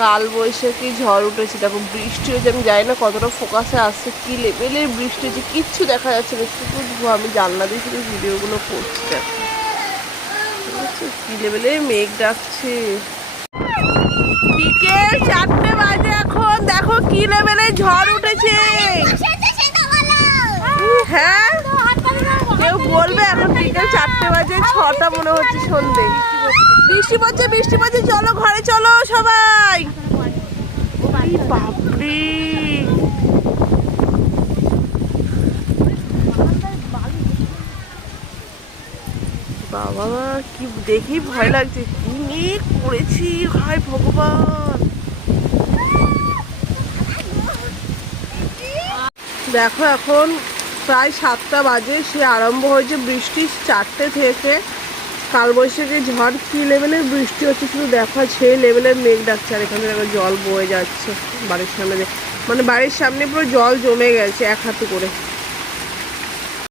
কাল বৈশাখী ঝড় উঠেছে, দেখো বৃষ্টি হয়েছে। আমি জানি না কতটা ফোকাসে আসছে, কি লেভেলের বৃষ্টি হচ্ছে, কিচ্ছু দেখা যাচ্ছে না। শুধু আমি জানলা দিয়ে শুধু ভিডিওগুলো করছি, দেখো ঠিক আছে কি লেভেলের মেঘ ডাকছে। বিকেল 4টে বাজে এখন, দেখো কি লেভেলের ঝড় উঠেছে। হ্যাঁ কেউ বলবে এখন বিকেল 4টে বাজে, 6টা মনে হচ্ছে সন্ধে। বৃষ্টি পড়ছে, বৃষ্টি পড়ছে, চলো ঘরে চলো সবাই। বাপরে বাবা, কি দেখি ভয় লাগছে, কি মেঘ করেছি, হায় ভগবান। দেখো এখন প্রায় 7টা বাজে, সে আরম্ভ হয়েছে বৃষ্টি 4টে থেকে। কালবৈশাখী ঝড় কি লেভেলের বৃষ্টি হচ্ছে শুধু দেখো, সেই লেভেলের মেঘ ডাকছে। আর এখানে দেখো জল বয়ে যাচ্ছে বাড়ির সামনে, মানে বাড়ির সামনে পুরো জল জমে গেছে 1 হাঁটু করে।